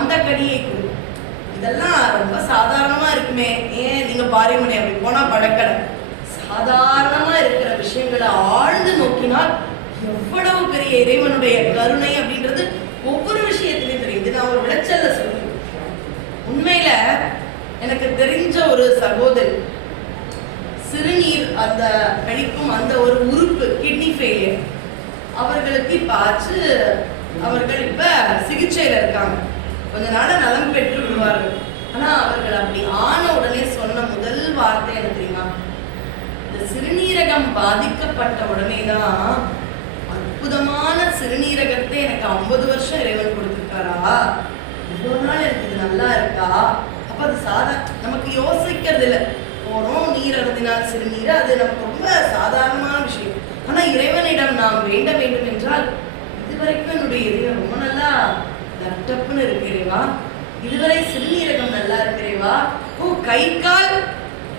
அந்த கடியை கொடு இதெல்லாம் ரொம்ப சாதாரணமா இருக்குமே. ஏன் நீங்க பாரியமனை அப்படி போனா பழக்கடை சாதாரணமா இருக்கிற விஷயங்களை ஆழ்ந்து நோக்கினால் எவ்வளவு பெரிய இறைவனுடைய கருணை அப்படின்றது ஒவ்வொரு விஷயத்திலையும் தெரியுது நான் ஒரு விளைச்சல்ல சொல்லுவேன் உண்மையில எனக்கு தெரிஞ்ச ஒரு சகோதரி சிறுநீர் அந்த கழிக்கும் அந்த ஒரு உறுப்பு கிட்னி ஃபெயிலியர் அவர்களுக்கு இப்ப ஆச்சு. அவர்கள் இப்ப சிகிச்சையில இருக்காங்க. கொஞ்ச நாள நலம் பெற்று விடுவார்கள் ஆனா அவர்கள் அப்படி ஆன உடனே சொன்ன முதல் வார்த்தை என்ன தெரியுமா? இந்த சிறுநீரகம் பாதிக்கப்பட்ட உடனே தான் அற்புதமான சிறுநீரகத்தை எனக்கு ஐம்பது வருஷம் இறைவன் கொடுத்திருக்காரா? இவ்வளவு நாள் எனக்கு இது நல்லா இருக்கா? அப்ப அது சாதா நமக்கு யோசிக்கிறது இல்லை. போனோம் நீர் அருந்தினால் சிறுநீர். அது நமக்கு ரொம்ப சாதாரணமான விஷயம். ஆனா இறைவனிடம் நாம் வேண்ட வேண்டும் என்றால் இதுவரைக்கும் என்னுடைய இதயம் ரொம்ப நல்லா லப்டப்னு இருக்கிறேவா? இதுவரை சிறுநீரகம் நல்லா இருக்கிறேவா? ஓ கை கால்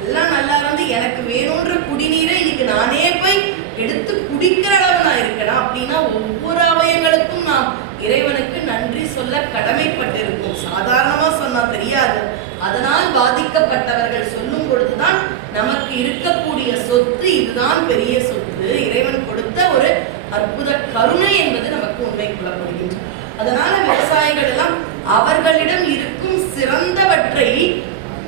எல்லாம் நல்லா இருந்து எனக்கு வேணுன்ற குடிநீரை இன்னைக்கு நானே போய் எடுத்து குடிக்கிற அளவு நான் இருக்கணும் அப்படின்னா ஒவ்வொரு அவயங்களுக்கும் நாம் இறைவனுக்கு நன்றி சொல்ல கடமைப்பட்டிருக்கும் சாதாரணமா சொன்னா தெரியாது. அதனால் பாதிக்கப்பட்டவர்கள் சொல்லும் பொழுதுதான் நமக்கு இருக்கக்கூடிய சொத்து இதுதான் பெரிய சொத்து. இறைவன் கொடுத்த ஒரு அற்புத கருணை என்பது நமக்கு உண்மை புலப்படுகின்றது. அதனால விவசாயிகள் எல்லாம் அவர்களிடம் இருக்கும் சிறந்தவற்றை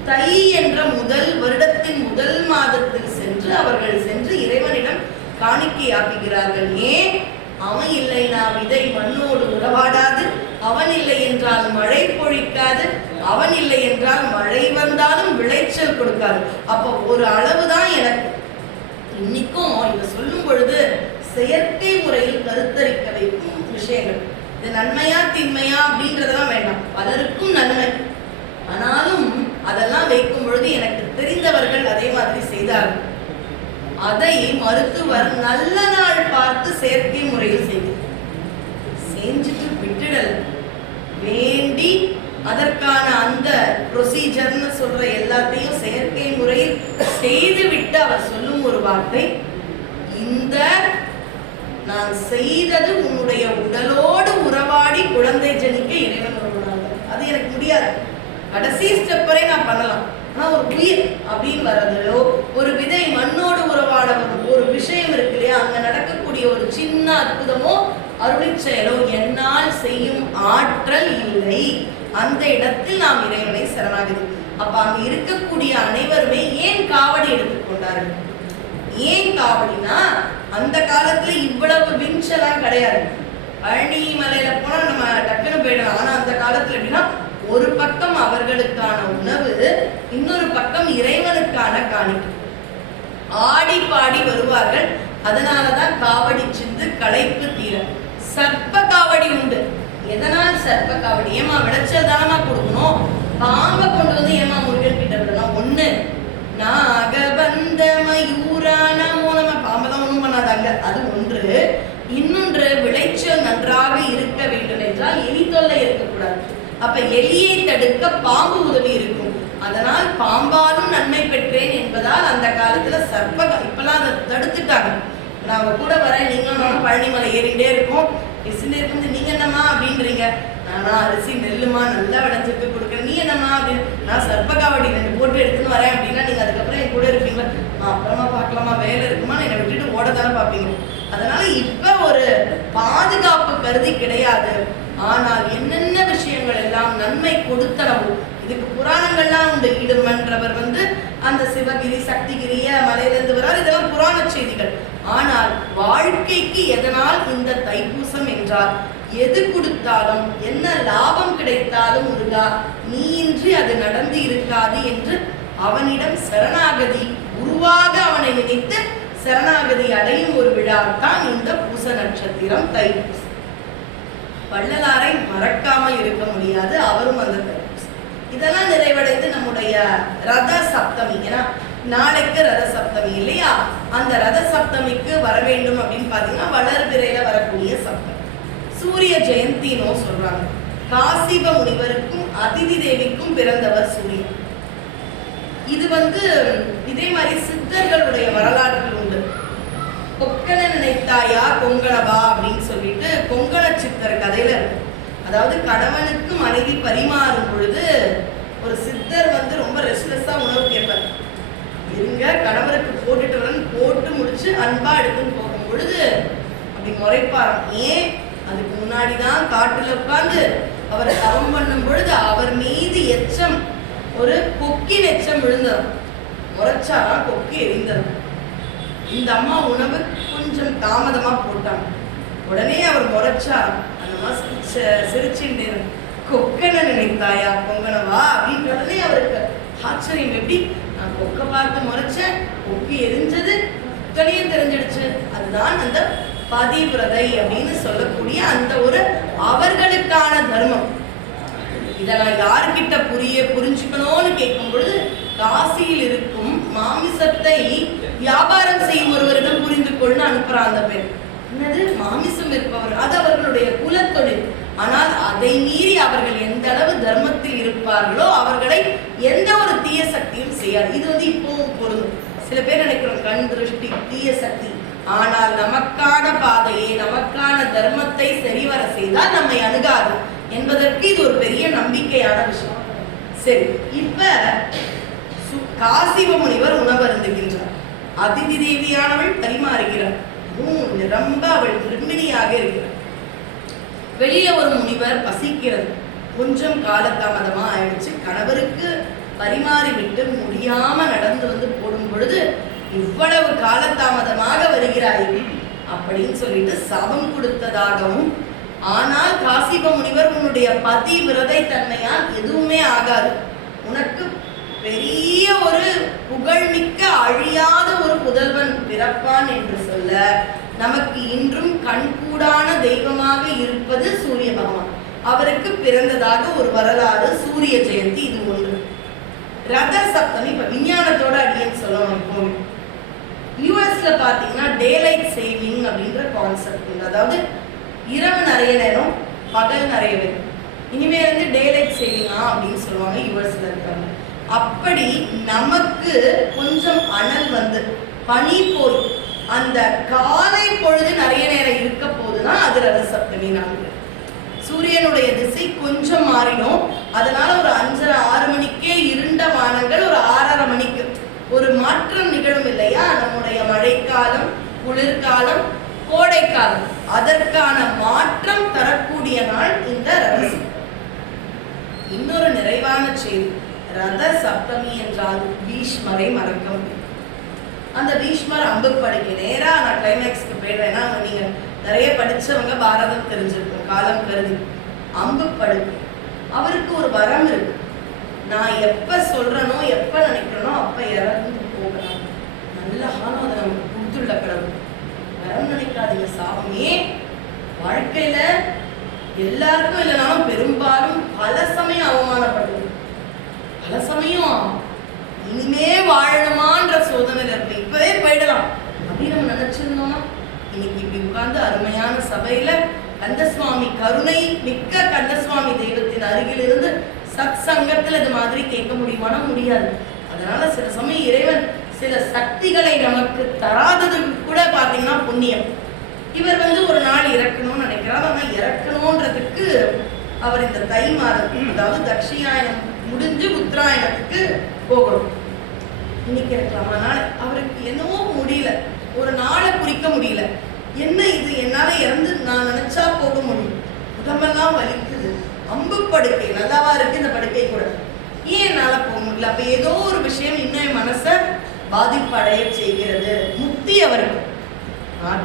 தை என்ற முதல் வருடத்தின் முதல் மாதத்தில் சென்று அவர்கள் சென்று இறைவனிடம் காணிக்கையாக்குகிறார்கள். ஏன் அவன் இல்லை நாம் விதை மண்ணோடு உறவாடாது. அவன் இல்லை என்றால் மழை பொழிக்காது. அவன் இல்லை என்றால் மழை வந்தாலும் விளைச்சல் கொடுக்காது. அப்போ ஒரு அளவுதான் எனக்கு. இன்னைக்கும் இதை சொல்லும் பொழுது செயற்கை முறையில் கருத்தரிக்க வைக்கும் விஷயங்கள். இது நன்மையா தீமையா அப்படின்றதெல்லாம் வேண்டாம். பலருக்கும் நன்மை. ஆனாலும் அதெல்லாம் வைக்கும் பொழுது எனக்கு தெரிந்தவர்கள் அதே மாதிரி செய்தார்கள். அதை மருத்துவர் நல்ல நாள் பார்த்து செயற்கை முறையில் செய்தார். செஞ்சுட்டு விட்டுடல். வேண்டி அதற்கான அந்த ப்ரொசீஜர்னு சொல்ற எல்லாத்தையும் செயற்கை முறையில் செய்துவிட்டு அவர் சொல்லும் ஒரு வார்த்தை இந்த நான் செய்தது உன்னுடைய உடலோடு உறவாடி குழந்தை ஜனிக்க இறைவன் ஒருவனாக அது எனக்கு முடியாது. கடைசி ஸ்டெப் வரை நான் பண்ணலாம். ஆனால் ஒரு உயிர் அப்படின்னு வர்றதோ ஒரு விதை மண்ணோடு உறவாட ஒரு விஷயம் இருக்கு இல்லையா? அங்கே நடக்கக்கூடிய ஒரு சின்ன அற்புதமோ அருளிச் செயலோ என்னால் செய்யும் ஆற்றல் இல்லை. அந்த இடத்தில் நாம் இறைவனை சரணாகுது. அப்ப அங்க இருக்கக்கூடிய அனைவருமே ஏன் காவடி எடுத்துக்கொண்டார்கள் ஏன் அப்படின்னா அந்த காலத்துல இவ்வளவு விஞ்ச் எல்லாம் கிடையாது. பழனி மலையில போனா நம்ம டக்குன்னு போயிடலாம். ஆனா அந்த காலத்துல எப்படின்னா ஒரு பக்கம் அவர்களுக்கான உணவு இன்னொரு பக்கம் இறைவனுக்கான காணிக்கை. ஆடி பாடி வருவார்கள். அதனாலதான் காவடி சிந்து களைப்பு தீர. சர்ப்ப காவடி உண்டு. எதனால் சர்ப்ப காவடி? ஏமா விளைச்சல் தானமா கொடுக்கணும்? பாம்பை கொண்டு பிறகு இன்னொன்று விளைச்சல் நன்றாக இருக்க வேண்டும் என்றால் எலி தொல்லை இருக்கக்கூடாது. அப்ப எலியை தடுக்க பாம்பு உதவி இருக்கும். அதனால் பாம்பாலும் நன்மை பெற்றேன் என்பதால் அந்த காலத்துல சர்ப்ப இப்பெல்லாம் அதை தடுத்துட்டாங்க. நாங்க கூட வரேன் நீங்களும் பழனிமலை ஏறிண்டே இருக்கோம். பேசிட்டே இருக்கும் நீங்க என்னம்மா அப்படின்றீங்க? நானா அரிசி நெல்லுமா நல்லா விளைஞ்சிட்டு கொடுக்குறேன். நீ என்னம்மா அப்படின்னு நான் சர்ப்பகாவடி ரெண்டு போட்டு எடுத்துன்னு வரேன் அப்படின்னா நீங்க அதுக்கப்புறம் என் கூட இருப்பீங்களா? அப்புறமா பார்க்கலாமா வேலை இருக்குமா என்னை விட்டுட்டு ஓட தானே பார்ப்பீங்க அதனால இப்ப ஒரு பாதுகாப்பு கருதி கிடையாது. ஆனால் என்னென்ன விஷயங்கள் எல்லாம் நன்மை கொடுத்தனவோ இதுக்கு புராணங்கள்லாம் உண்டு. இடுமன்றவர் வந்து அந்த சிவகிரி சக்திகிரிய மலையிலிருந்து வரார் இதெல்லாம் புராண செய்திகள். ஆனால் வாழ்க்கைக்கு எதனால் இந்த தைப்பூசம் என்றால் எது கொடுத்தாலும் என்ன லாபம் கிடைத்தாலும் முருகா நீயின்றி அது நடந்து இருக்காது என்று அவனிடம் சரணாகதி உருவாக அவனை நினைத்து சரணாகதி அடையும் ஒரு விழா தான் இந்த பூச நட்சத்திரம் தைப்பூசம். வள்ளலாரை மறக்காமல் இருக்க முடியாது அவரும் அந்த தைப்பூசம். இதெல்லாம் நிறைவடைந்து நம்முடைய ரத சப்தமி ஏன்னா நாளைக்கு ரத சப்தமி இல்லையா? அந்த ரத சப்தமிக்கு வர வேண்டும் அப்படின்னு பார்த்தீங்கன்னா வளர்பிறையில வரக்கூடிய சப்தமி. சூரிய ஜெயந்தினோ சொல்றாங்க. காசிப முனிவருக்கும் அதிதி தேவிக்கும் பிறந்தவர் சூரியன். இது வந்து இதே மாதிரி சித்தர்களுடைய வரலாற்றில் உண்டு. கொக்கன நினைத்தாயா கொங்கலவா அப்படின்னு சொல்லிட்டு கொங்கல சித்தர் கதையில இருக்கு. அதாவது கணவனுக்கு மனைவி பரிமாறும் பொழுது ஒரு சித்தர் வந்து ரொம்ப ரெஸ்ட்லெஸ்ஸா உணவு கேட்பார். இருங்க கணவருக்கு போட்டுட்டு வரேன் போட்டு முடிச்சு அன்பா எடுத்துன்னு போகும் பொழுது அப்படி முறைப்பாராம். ஏன்? அதுக்கு முன்னாடி தான் காட்டுல உட்காந்து அவர் தவம் பண்ணும் பொழுது அவர் மீது எச்சம் ஒரு கொக்கி நெச்சம் விழுந்தது முறைச்சாராம் கொக்கி எரிந்தது இந்த அம்மா உணவு கொஞ்சம் தாமதமா போட்டாங்க. உடனே அவர் முறைச்சாராம் அந்த மாசம் சிரிச்சுட்டு கொக்கனை நினைத்தாயா பொங்கனவா? அப்படின்னு உடனே அவருக்கு ஆச்சரியம் எப்படி? நான் கொக்க பார்த்து முறைச்சேன் கொக்கி எரிஞ்சது தனியே தெரிஞ்சிடுச்சு. அதுதான் அந்த பதிவிரதை அப்படின்னு சொல்லக்கூடிய அந்த ஒரு அவர்களுக்கான தர்மம். இதை நான் யார்கிட்ட புரிய புரிஞ்சுக்கணும்னு கேட்கும் பொழுது காசியில் இருக்கும் மாமிசத்தை வியாபாரம் செய்யும் ஒருவரிடம் புரிந்து கொள்னு அனுப்புறான் அந்த பெண். என்னது? மாமிசம் இருப்பவர். அது அவர்களுடைய குலத்தொழில். ஆனால் அதை மீறி அவர்கள் எந்த அளவு தர்மத்தில் இருப்பார்களோ அவர்களை எந்த ஒரு தீய சக்தியும் செய்யாது. இது வந்து இப்போவும் பொருந்தும். சில பேர் நினைக்கிறோம் கண் திருஷ்டி தீய சக்தி. ஆனால் நமக்கான பாதையை நமக்கான தர்மத்தை சரிவர செய்தால் நம்மை அணுகாது. என்பதற்கு இது ஒரு பெரிய நம்பிக்கையான விஷயம். சரி இப்ப சு- காசிவ முனிவர் உணவருந்துகின்றார். அதிதி தேவியானவள் பரிமாறுகிறார். அதுவும் நிரம்ப அவள் விரும்பினியாக இருக்கிறார் வெளியில ஒரு முனிவர் பசிக்கிறது கொஞ்சம் காலதாமதமா ஆயிடுச்சு. கணவருக்கு பரிமாறிவிட்டு முடியாம நடந்து வந்து போடும் பொழுது இவ்வளவு காலதாமதமாக வருகிறாய் அப்படின்னு சொல்லிட்டு சபம் கொடுத்ததாகவும் ஆனால் காசிப முனிவர் உன்னுடைய பதி விரதை தன்மையால் எதுவுமே ஆகாது. உனக்கு பெரிய ஒரு புகழ்மிக்க அழியாத ஒரு புதல்வன் பிறப்பான் என்று சொல்ல நமக்கு இன்றும் கண்கூடான தெய்வமாக இருப்பது சூரிய பகவான். அவருக்கு பிறந்ததாக ஒரு வரலாறு சூரிய ஜெயந்தி இது ஒன்று. ரத சப்தமி இப்ப விஞ்ஞானத்தோட அப்படின்னு சொல்லலாம் இப்போ யூஎஸ்ல பாத்தீங்கன்னா டேலைட் சேவிங் அப்படின்ற கான்செப்ட் அதாவது இரவு நிறைய நேரம் பகல் நிறைய பேர். இனிமே வந்து டேலைட் செய்யலாம் அப்படின்னு சொல்லுவாங்க யூஎஸ்ல இருக்கிறவங்க அப்படி நமக்கு கொஞ்சம் அனல் வந்து பனி போய் அந்த காலை பொழுது நிறைய நேரம் இருக்க போதுதான் அது ரத சப்தமி நான்கு. சூரியனுடைய திசை கொஞ்சம் மாறிடும். அதனால ஒரு அஞ்சரை ஆறு மணிக்கே இருண்ட வானங்கள் ஒரு ஆறரை மணிக்கு. ஒரு மாற்றம் நிகழும் இல்லையா? நம்முடைய மழைக்காலம் குளிர்காலம் கோடைக்காலம். அதற்கான மாற்றம் தரக்கூடிய நாள் இந்த ரத இன்னொரு நிறைவான செய்தி. ரத சப்தமி என்றால் பீஷ்மரை மறக்க முடியும். அந்த பீஷ்மர் அம்பு படிக்க நான் கிளைமேக்ஸ்க்கு போயிடுறேன் ஏன்னா நீங்கள் நிறைய படிச்சவங்க பாரதம் தெரிஞ்சிருக்கும் காலம் கருதி. அம்பு அவருக்கு ஒரு வரம் இருக்கு. நான் எப்போ சொல்கிறேனோ எப்போ நினைக்கிறேனோ அப்போ இறந்து போகலாம். நல்ல ஆணும் அதை நமக்கு கொடுத்துள்ள கடவுள். வரம் நினைக்காதீங்க சாமி. வாழ்க்கையில எல்லாருக்கும் இல்லைனாலும் பெரும்பாலும் பல சமயம் அவமானப்படுது. பல சமயம் இனிமே வாழணுமான்ற சோதனை இருக்கு. இப்பவே போயிடலாம் அப்படின்னு நம்ம நினைச்சிருந்தோமா இன்னைக்கு இப்படி உட்கார்ந்து அருமையான சபையில கந்தசுவாமி கருணை மிக்க கந்தசுவாமி தெய்வத்தின் அருகில் இருந்து சத் சங்கத்தில் இது மாதிரி கேட்க முடியுமானா முடியாது. அதனால சில சமயம் இறைவன் சில சக்திகளை நமக்கு தராதது கூட பார்த்தீங்கன்னா புண்ணியம். இவர் வந்து ஒரு நாள் இறக்கணும்னு நினைக்கிறார். ஆனால் இறக்கணுன்றதுக்கு அவர் இந்த தை மாதம் அதாவது தட்சிணாயனம் முடிஞ்சு உத்தராயணத்துக்கு போகணும். இன்னைக்கு இருக்கலாம். ஆனால் அவருக்கு என்னவோ முடியல. ஒரு நாளை குறிக்க முடியல. என்ன இது? என்னால இறந்து நான் நினைச்சா போக முடியும். உடம்பெல்லாம் வலிக்குது. அம்பு படுக்கை நல்லாவா இருக்கு இந்த படுக்கை கூட. ஏன் என்னால போக முடியல? அப்ப ஏதோ ஒரு விஷயம் இன்னும் என் மனசை பாதிப்படைய செய்கிறது. முக்தி அவருக்கு.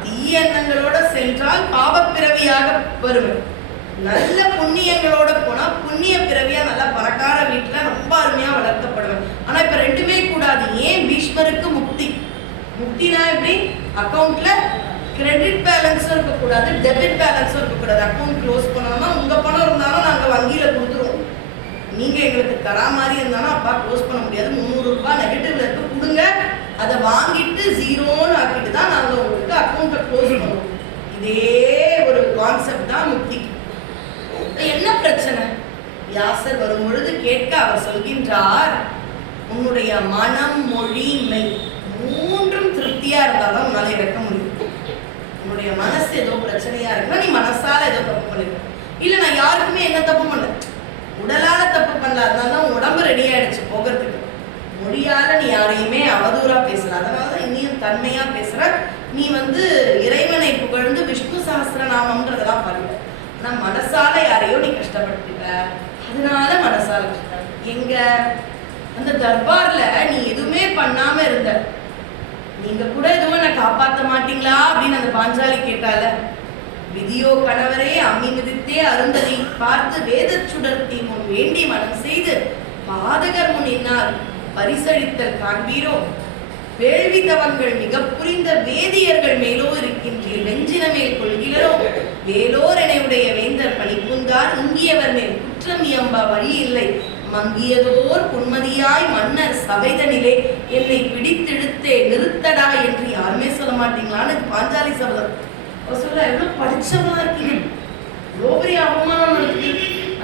தீய எண்ணங்களோட சென்றால் பாவப்பிறவியாக வருவேன். நல்ல புண்ணியங்களோட போனா புண்ணிய பிறவியா நல்லா பணக்கார வீட்டுல ரொம்ப அருமையா வளர்க்கப்படுவேன். ஆனா இப்ப ரெண்டுமே கூடாது. ஏன் பீஷ்மருக்கு முக்தி? முக்தினா எப்படி? அக்கௌண்ட்ல கிரெடிட் பேலன்ஸும் இருக்கக்கூடாது டெபிட் பேலன்ஸும் இருக்கக்கூடாது. அக்கௌண்ட் க்ளோஸ் பண்ணோம்னா உங்க பணம் இருந்தாலும் நாங்க வங்கியில கொடுத்துருவோம். நீங்கள் எங்களுக்கு தரா மாதிரி இருந்தாலும் அப்பா க்ளோஸ் பண்ண முடியாது. முந்நூறு ரூபாய் நெகட்டிவ்ல இருக்கு கொடுங்க. அதை வாங்கிட்டு ஜீரோன்னு ஆக்கிட்டு தான் நாங்கள் உங்களுக்கு அக்கௌண்ட்டை க்ளோஸ் பண்ணுவோம். இதே ஒரு கான்செப்ட் தான் முக்தி என்ன பிரச்சனை? வியாசர் வரும் பொழுது கேட்க அவர் சொல்கின்றார் உன்னுடைய மனம் மொழி மெய் மூன்றும் திருப்தியா இருந்தாலும் உன்னால இறக்க முடியும் உன்னுடைய மனசு ஏதோ பிரச்சனையா இருக்குன்னா நீ மனசால ஏதோ தப்பு பண்ணிருக்க இல்ல நான் யாருக்குமே என்ன தப்பு பண்ணல உடலால தப்பு அதனால தான் உடம்பு ரெடி ஆயிடுச்சு போகிறதுக்கு. மொழியால் நீ யாரையுமே அவதூறாக பேசல. அதனாலதான் இன்னும் தன்மையா பேசுற. நீ வந்து இறைவனை புகழ்ந்து விஷ்ணு சஹஸ்ரநாமம்ன்றதெல்லாம் பாருங்க ஆனால் மனசால யாரையோ நீ கஷ்டப்பட்டுட்ட அதனால மனசால எங்க? அந்த தர்பார்ல நீ எதுவுமே பண்ணாம இருந்த. நீங்க கூட எதுவும் நான் காப்பாற்ற மாட்டீங்களா அப்படின்னு அந்த பாஞ்சாலி கேட்டால. விதியோ கணவரே அம்மி மிதித்தே அருந்ததி. பார்த்து வேத சுடர்த்தி முன் வேண்டி மனம் செய்து பாதகர் முன் என்னால் பரிசளித்தல் காண்பீரோ? வேள்வி தவங்கள் மிக புரிந்த வேதியர்கள் மேலோ இருக்கின்றீர் வெஞ்சின மேல் கொள்கிறோ? வேலோர் எனையுடைய வேந்தர் பணிப்புந்தார் இங்கியவர் மேல் குற்றம் இயம்ப வழி இல்லை. மங்கியதோர் புன்மதியாய் மன்னர் சபைதனிலே என்னை பிடித்தெடுத்தே நிறுத்தடா என்று யாருமே சொல்ல மாட்டீங்களான்னு பாஞ்சாலி சபதம். அவர் சொல்ல எவ்வளவு படிச்சவங்களா இருக்கீங்க இவ்வளோ பெரிய அவமானம் நடக்குது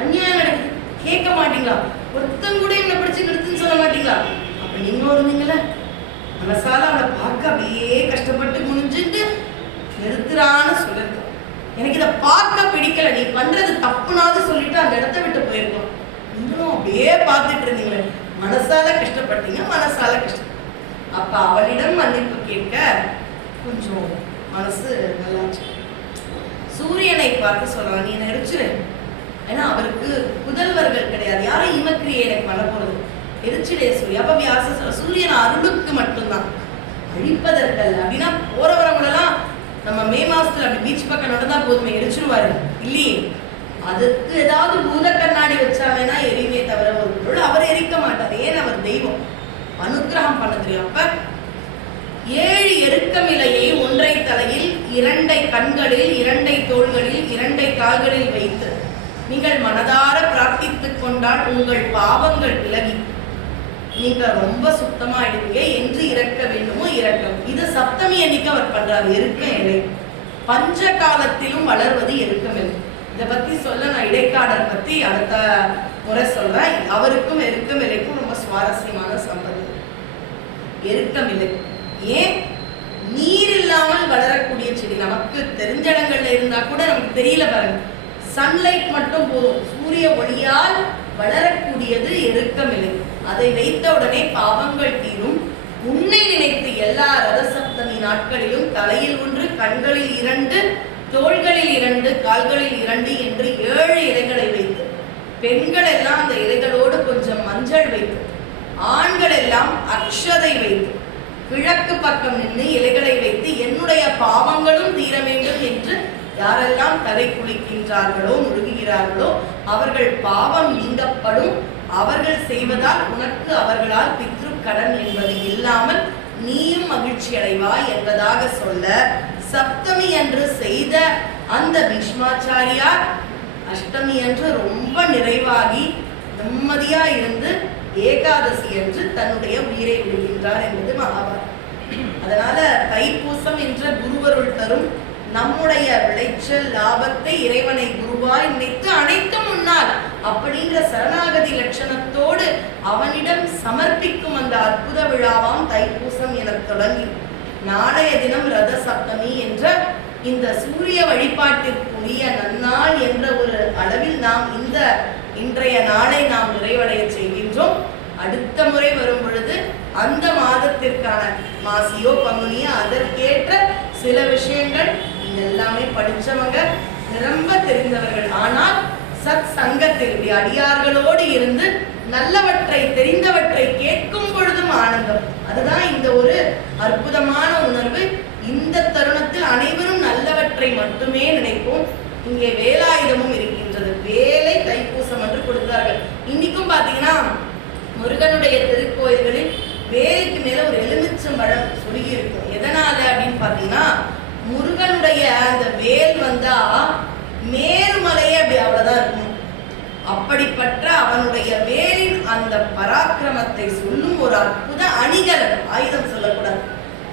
அந்நியாயம் நடக்குது. கேட்க மாட்டீங்களா? ஒருத்தன் கூட என்ன படிச்சு நிறுத்துன்னு சொல்ல மாட்டீங்களா? அப்ப நீங்க இருந்தீங்களே மனசால அவளை பார்க்க அப்படியே கஷ்டப்பட்டு முடிஞ்சுட்டு நிறுத்துறான்னு சொல்லிருக்கான் எனக்கு இதை பார்க்க பிடிக்கல. நீ பண்றது தப்புனாவது சொல்லிட்டு அந்த இடத்த விட்டு போயிருக்கோம். இன்னும் அப்படியே பார்த்துட்டு இருந்தீங்களே. மனசால கஷ்டப்பட்டீங்க மனசால கஷ்டம் அப்ப அவளிடம் மன்னிப்பு கேட்க கொஞ்சம் மனசு நல்லாச்சு சூரியனை பார்த்து சொல்லலாம் நீ என்னை எரிச்சிரு. ஏன்னா அவருக்கு புதல்வர்கள் கிடையாது. யாரும் இமக்கிரியை எனக்கு பண்ண போறது எரிச்சிலே சூரிய. அப்ப வியாச சொல்ற, சூரியன் அருளுக்கு மட்டும்தான். அழிப்பதற்கல்ல. அப்படின்னா போறவரவங்களெல்லாம் நம்ம மே மாசத்துல அப்படி பீச் பக்கம் நடந்தா போதுமே எரிச்சிருவாரு. இல்லையே. அதுக்கு ஏதாவது பூத கண்ணாடி வச்சாங்கன்னா எரியுமே தவிர ஒரு பொருள் அவர் எரிக்க மாட்டார். ஏன்? அவர் தெய்வம். அனுக்கிரகம் பண்ண தெரியும். அப்ப ஏழு எருக்கமிலையை ஒன்றை தலையில் இரண்டை கண்களில் இரண்டை தோள்களில் இரண்டை கால்களில் வைத்து நீங்கள் மனதார பிரார்த்தித்துக் கொண்டால் உங்கள் பாவங்கள் விலகி. நீங்க ரொம்ப சுத்தமா ஆயிடுவீங்க என்று இறக்க வேண்டுமோ இறக்கம். இது சப்தமி அன்னைக்கு அவர் பண்றாரு எருக்க இலை பஞ்ச காலத்திலும் வளர்வது எருக்கமில்லை இதை பத்தி சொல்ல நான் இடைக்காடர் பத்தி அடுத்த முறை சொல்றேன். அவருக்கும் எருக்கம் இலைக்கும் ரொம்ப சுவாரஸ்யமான சம்பந்தம். எருக்கமில்லை ஏன்? நீர் இல்லாமல் வளரக்கூடிய செடி. நமக்கு தெரிஞ்ச இடங்கள்ல இருந்தா கூட நமக்கு தெரியல பாருங்க. சன்லைட் மட்டும் போதும். சூரிய ஒளியால் வளரக்கூடியது எருக்கமில்லை அதை வைத்த உடனே பாவங்கள் தீரும். உன்னை நினைத்து எல்லா ரதசப்தமி நாட்களிலும் தலையில் ஒன்று கண்களில் இரண்டு தோள்களில் இரண்டு கால்களில் இரண்டு என்று ஏழு இலைகளை வைத்து பெண்கள் எல்லாம் அந்த இலைகளோடு கொஞ்சம் மஞ்சள் வைத்து ஆண்கள் எல்லாம் அக்ஷதை வைத்து கிழக்கு பக்கம் நின்று இலைகளை வைத்து என்னுடைய பாவங்களும் தீர வேண்டும் என்று யாரெல்லாம் தலை குளிக்கின்றார்களோ முழுகுகிறார்களோ அவர்கள் பாவம் நீங்கப்படும் அவர்கள் செய்வதால் உனக்கு அவர்களால் பித்ரு கடன் என்பது இல்லாமல் நீயும் மகிழ்ச்சி அடைவாய் என்பதாக சொல்ல சப்தமி என்று செய்த அந்த பீஷ்மாச்சாரியார் அஷ்டமி என்று ரொம்ப நிறைவாகி நிம்மதியா இருந்து ஏகாதசி என்று தன்னுடைய உயிரை விடுகின்றார் என்பது மகாபாரதம். அதனால தைப்பூசம் என்ற குருவருள் தரும் நம்முடைய விளைச்சல் லாபத்தை இறைவனை குருவாய் நினைத்து அனைத்தும் முன்னால் அப்படின்ற சரணாகதி லட்சணத்தோடு அவனிடம் சமர்ப்பிக்கும் அந்த அற்புத விழாவாம் தைப்பூசம் என தொடங்கி நாளைய தினம் ரத சப்தமி என்ற இந்த சூரிய வழிபாட்டிற்குரிய நன்னாள் என்ற ஒரு அளவில் நாம் இந்த இன்றைய நாளை நாம் நிறைவடைய செய்கின்றோம். அடுத்த முறை வரும் பொழுது அந்த மாதத்திற்கான மாசியோ பங்குனியோ அதற்கேற்ற சில விஷயங்கள் எல்லாமே படித்தவங்க நிரம்ப தெரிந்தவர்கள். ஆனால் சத் சங்கத்தில் அடியார்களோடு இருந்து நல்லவற்றை தெரிந்தவற்றை கேட்கும் பொழுதும் ஆனந்தம். அதுதான் இந்த ஒரு அற்புதமான உணர்வு. இந்த தருணத்தில் அனைவரும் நல்லவற்றை மட்டுமே நினைப்போம். இங்கே வேலாயுதமும் இருக்கின்றது வேலை தைப்பூசம் என்று கொடுத்தார்கள். இன்னைக்கும் பார்த்தீங்கன்னா முருகனுடைய திருக்கோயில்களில் வேலுக்கு மேல ஒரு எலுமிச்சம் பழம் இருக்கும் எதனால அப்படின்னு பாத்தீங்கன்னா முருகனுடைய அந்த வேல் வந்தா மேருமலையே அப்படி அவ்வளவுதான் இருக்கும். அப்படிப்பட்ட அவனுடைய வேலின் அந்த பராக்கிரமத்தை சொல்லும் ஒரு அற்புத அணிகலன் ஆயுதம் சொல்லக்கூடாது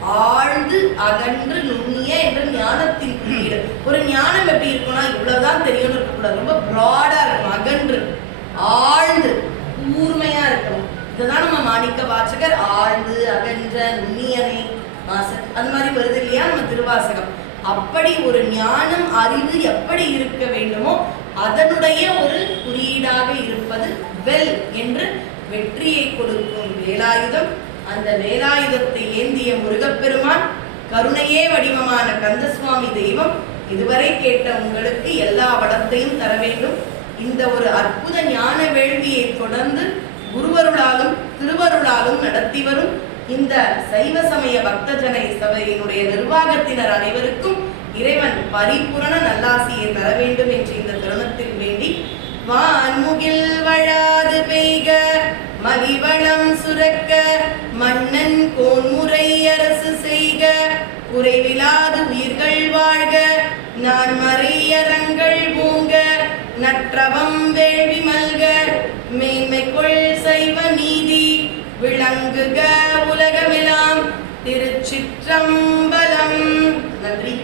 ஆழ்ந்து அகன்று நுண்ணிய என்ற ஞானத்தின் குறியீடு. ஒரு ஞானம் எப்படி இருக்கும்னா இவ்வளவுதான் தெரியும்னு இருக்கக்கூடாது. ரொம்ப ப்ராடா இருக்கும். அகன்று ஆழ்ந்து கூர்மையா இருக்கணும். இதுதான் நம்ம மாணிக்க வாசகர் ஆழ்ந்து அகன்ற நுண்ணியனை வாசகர். அது மாதிரி வருது இல்லையா? நம்ம திருவாசகம். அப்படி ஒரு ஞானம் அறிவு எப்படி இருக்க வேண்டுமோ அதனுடைய ஒரு குறியீடாக இருப்பது வெல் என்று வெற்றியை கொடுக்கும் வேலாயுதம். அந்த வேலாயுதத்தை ஏந்திய முருகப்பெருமான் கருணையே வடிவமான கந்தசுவாமி தெய்வம் இதுவரை கேட்ட உங்களுக்கு எல்லா வளத்தையும் தர வேண்டும். இந்த ஒரு அற்புத ஞான வேள்வியை தொடர்ந்து குருவருளாலும் திருவருளாலும் நடத்தி வரும் இந்த சைவ சமய பக்தஜனை சபையினுடைய நிர்வாகத்தினர் அனைவருக்கும் இறைவன் பரிபூரண நல்லாசியை தர வேண்டும் என்று இந்த தருணத்தில் வேண்டி வான்முகில் வழாது பெய்க மகிவளம் மன்னன் கோன்முறை அரசு செய்க. குறைவிலாது உயிர்கள் வாழ்க. நான் மறையரங்கள் பூங்க நற்றவம் வேள்வி மல்க. மேன்மைக்குள் சைவ நீதி. விளங்குக உலகமெல்லாம் திருச்சிற்றம்பலம். நன்றி